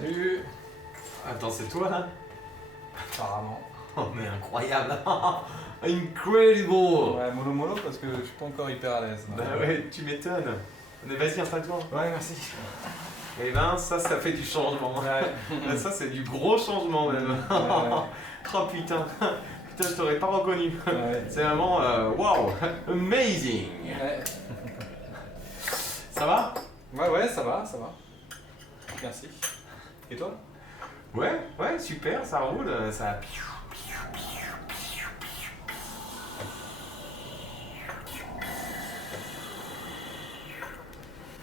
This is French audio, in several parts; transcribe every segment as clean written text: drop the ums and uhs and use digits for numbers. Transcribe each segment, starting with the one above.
Salut. Attends, c'est toi là? Apparemment. Oh mais incroyable. Incredible. Ouais, mollo parce que je suis pas encore hyper à l'aise. Bah ouais, tu m'étonnes. Mais vas-y, installe-toi. Ouais, merci. Eh ben, ça fait du changement. Ouais. Ça, c'est du gros changement même. Oh putain. Putain, je t'aurais pas reconnu. Ouais. C'est vraiment, wow, amazing. Ouais. Ça va? Ouais, ça va. Merci. Et toi? Ouais, super, ça roule, ça...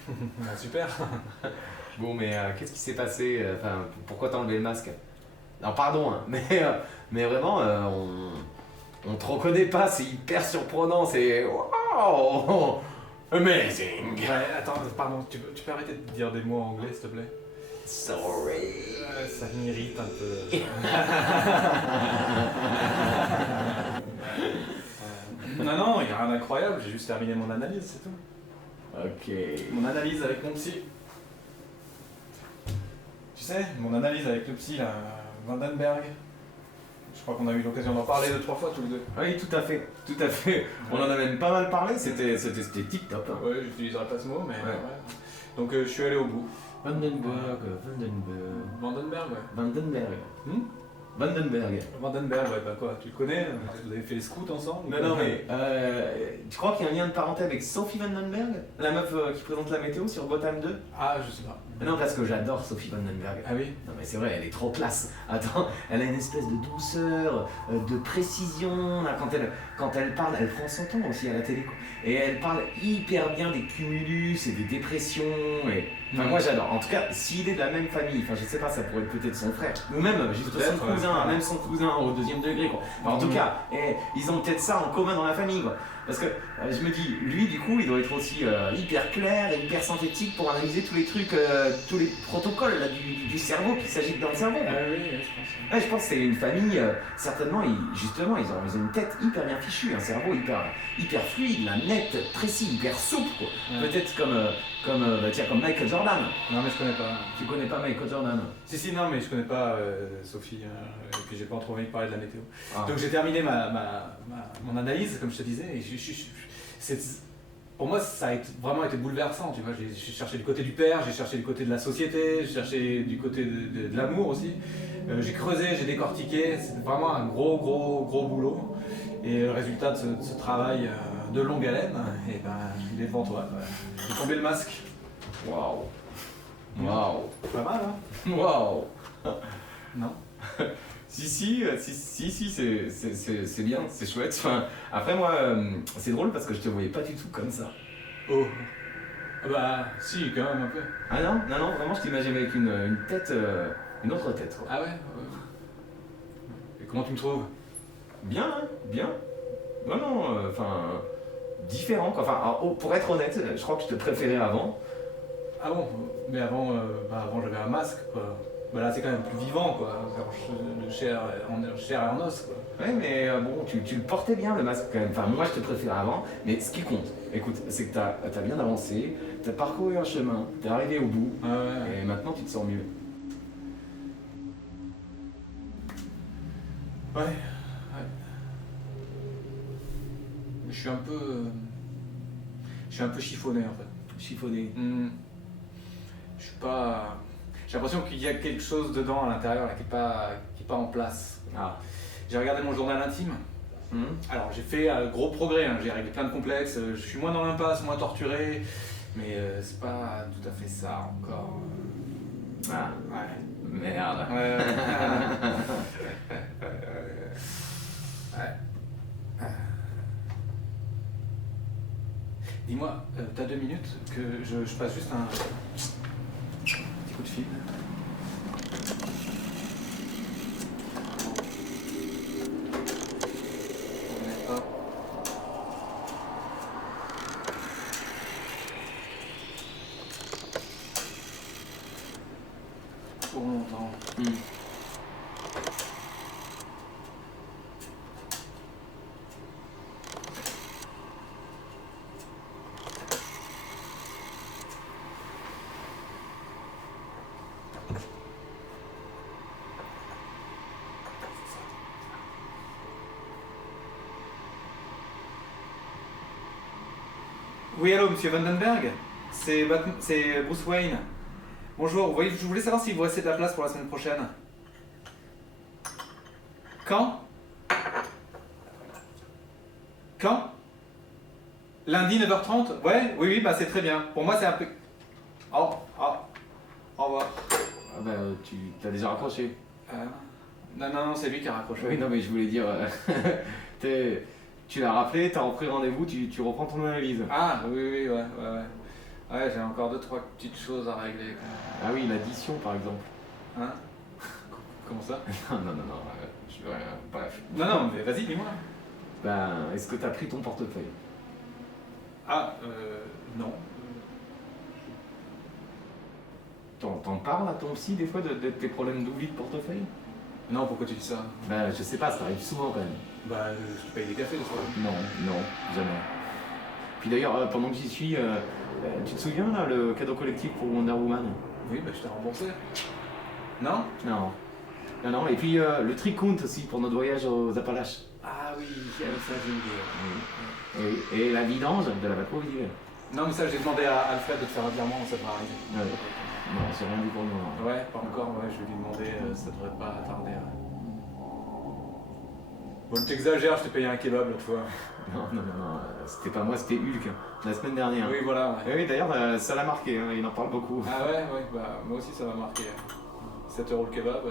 Bah, super. Bon, mais qu'est-ce qui s'est passé? Enfin, pourquoi t'as enlevé le masque? Non, pardon, hein, mais vraiment, on te reconnaît pas, c'est hyper surprenant, c'est... Wow! Amazing! Ouais, attends, pardon, tu peux arrêter de dire des mots en anglais, s'il te plaît? Sorry! Ça m'irrite un peu. Non, il y a rien d'incroyable, j'ai juste terminé mon analyse, c'est tout. Ok. Mon analyse avec mon psy. Tu sais, mon analyse avec le psy, là, Vandenberg. Je crois qu'on a eu l'occasion d'en parler 2-3 fois tous les deux. Oui, tout à fait. On en a même pas mal parlé, c'était tip-top. Hein. Ouais, j'utiliserai pas ce mot, mais Ouais. ouais. Donc je suis allé au bout. Vandenberg. Vandenberg, ouais. Vandenberg. Vandenberg, ouais, bah quoi, tu le connais? Vous avez fait les scouts ensemble? Non, mais tu crois qu'il y a un lien de parenté avec Sophie Vandenberg? La meuf qui présente la météo sur Gotham 2? Ah, je sais pas. Non, parce que j'adore Sophie Vandenberg. Ah oui? Non mais c'est vrai, elle est trop classe. Attends, elle a une espèce de douceur, de précision. Là, quand elle parle, elle prend son temps aussi à la télé. Quoi. Et elle parle hyper bien des cumulus et des dépressions. Et... Enfin, moi j'adore. En tout cas, s'il est de la même famille, enfin je sais pas, ça pourrait être peut-être son frère. Ou même juste son ouais. cousin, même son cousin au 2e degré. Quoi. Enfin, en tout cas, ils ont peut-être ça en commun dans la famille. Quoi. Parce que je me dis, lui du coup, il doit être aussi hyper clair et hyper synthétique pour analyser tous les trucs, tous les protocoles là, du cerveau qui s'agitent dans le cerveau. Ah oui, je pense. Ouais, je pense que c'est une famille, certainement, justement, ils ont une tête hyper bien fichue, un cerveau hyper fluide, là, net, précis, hyper souple. Quoi. Ouais. Peut-être comme Michael Jordan. Non, mais je connais pas. Tu connais pas Michael Jordan? Si, non, mais je connais pas Sophie, et puis j'ai pas trop envie de parler de la météo. Ah. Donc j'ai terminé mon analyse, comme je te disais, et pour moi ça a vraiment été bouleversant, tu vois. J'ai cherché du côté du père, j'ai cherché du côté de la société, j'ai cherché du côté de l'amour aussi. J'ai creusé, j'ai décortiqué, c'était vraiment un gros boulot. Et le résultat de ce travail de longue haleine, et ben, il est devant toi. J'ai tombé le masque. Waouh! Pas mal, hein? Waouh! Non? Si, c'est bien, c'est chouette. Enfin, après, moi, c'est drôle parce que je te voyais pas du tout comme ça. Oh. Bah, si, quand même un peu. Ah non, vraiment, je t'imaginais avec une tête, une autre tête. Quoi. Ah ouais? Et comment tu me trouves? Bien, hein, bien. Non, enfin, différent quoi. Enfin, alors, pour être honnête, je crois que je te préférais avant. Ah bon? Mais avant, avant j'avais un masque, quoi. Bah là, c'est quand même plus vivant, quoi. De chair et en os, quoi. Ouais, mais bon, tu le portais bien le masque quand même. Enfin, moi, je te préférais avant. Mais ce qui compte, écoute, c'est que t'as bien avancé, t'as parcouru un chemin, t'es arrivé au bout, Ah ouais. et maintenant tu te sens mieux. Ouais. Je suis un peu chiffonné, en fait. Chiffonné. Je suis pas... J'ai l'impression qu'il y a quelque chose dedans à l'intérieur là, qui est pas en place. Ah. J'ai regardé mon journal intime. Alors j'ai fait gros progrès, hein. J'ai réglé plein de complexes, je suis moins dans l'impasse, moins torturé, mais c'est pas tout à fait ça encore. Ah. Ouais. Merde. Ouais. Dis-moi, t'as 2 minutes que je passe juste un petit coup de fil. Pour longtemps. Oui, allô, monsieur Vandenberg? C'est Bruce Wayne. Bonjour, oui, je voulais savoir si vous restez de la place pour la semaine prochaine. Quand? Quand? Lundi 9h30? Ouais, oui, oui, bah c'est très bien. Pour moi, c'est un peu... Oh, oh, au revoir. Ah bah, tu t'as déjà raccroché. Non, non, non, c'est lui qui a raccroché. Oui, non, mais je voulais dire, tu l'as rappelé, t'as repris rendez-vous, tu reprends ton analyse. Ah, oui, oui, ouais. Ouais, j'ai encore 2-3 petites choses à régler. Ah oui, l'addition par exemple. Hein? Comment ça? Non, non, non, bref. Non, non, mais vas-y, dis-moi. Ben, est-ce que t'as pris ton portefeuille? Ah, non. T'en parles à ton psy des fois de tes problèmes d'oubli de portefeuille? Non, pourquoi tu dis ça? Ben, je sais pas, ça arrive souvent quand même. Bah, je paye des cafés des fois. Non, non, jamais. Puis d'ailleurs, pendant que j'y suis, tu te souviens là, le cadeau collectif pour Wonder Woman? Oui, bah je t'ai remboursé. Non? Non. Non, non, et puis le tricount aussi pour notre voyage aux Appalaches. Ah oui, ça j'ai oublié. Et la vidange de la Vacroville. Non, mais ça j'ai demandé à Alfred de te faire un virement, ça va arriver. Ouais. Non, j'ai rien dit pour le moment. Ouais, pas encore, ouais, je vais lui demander, ça devrait pas tarder. Ouais. Bon, t'exagères, je t'ai payé un kebab l'autre fois. Non, non, non, non, c'était pas moi, c'était Hulk, la semaine dernière. Oui, voilà, ouais. Et oui, d'ailleurs, ça l'a marqué, hein, il en parle beaucoup. Ah ouais, ouais, bah moi aussi ça m'a marqué. 7 € le kebab.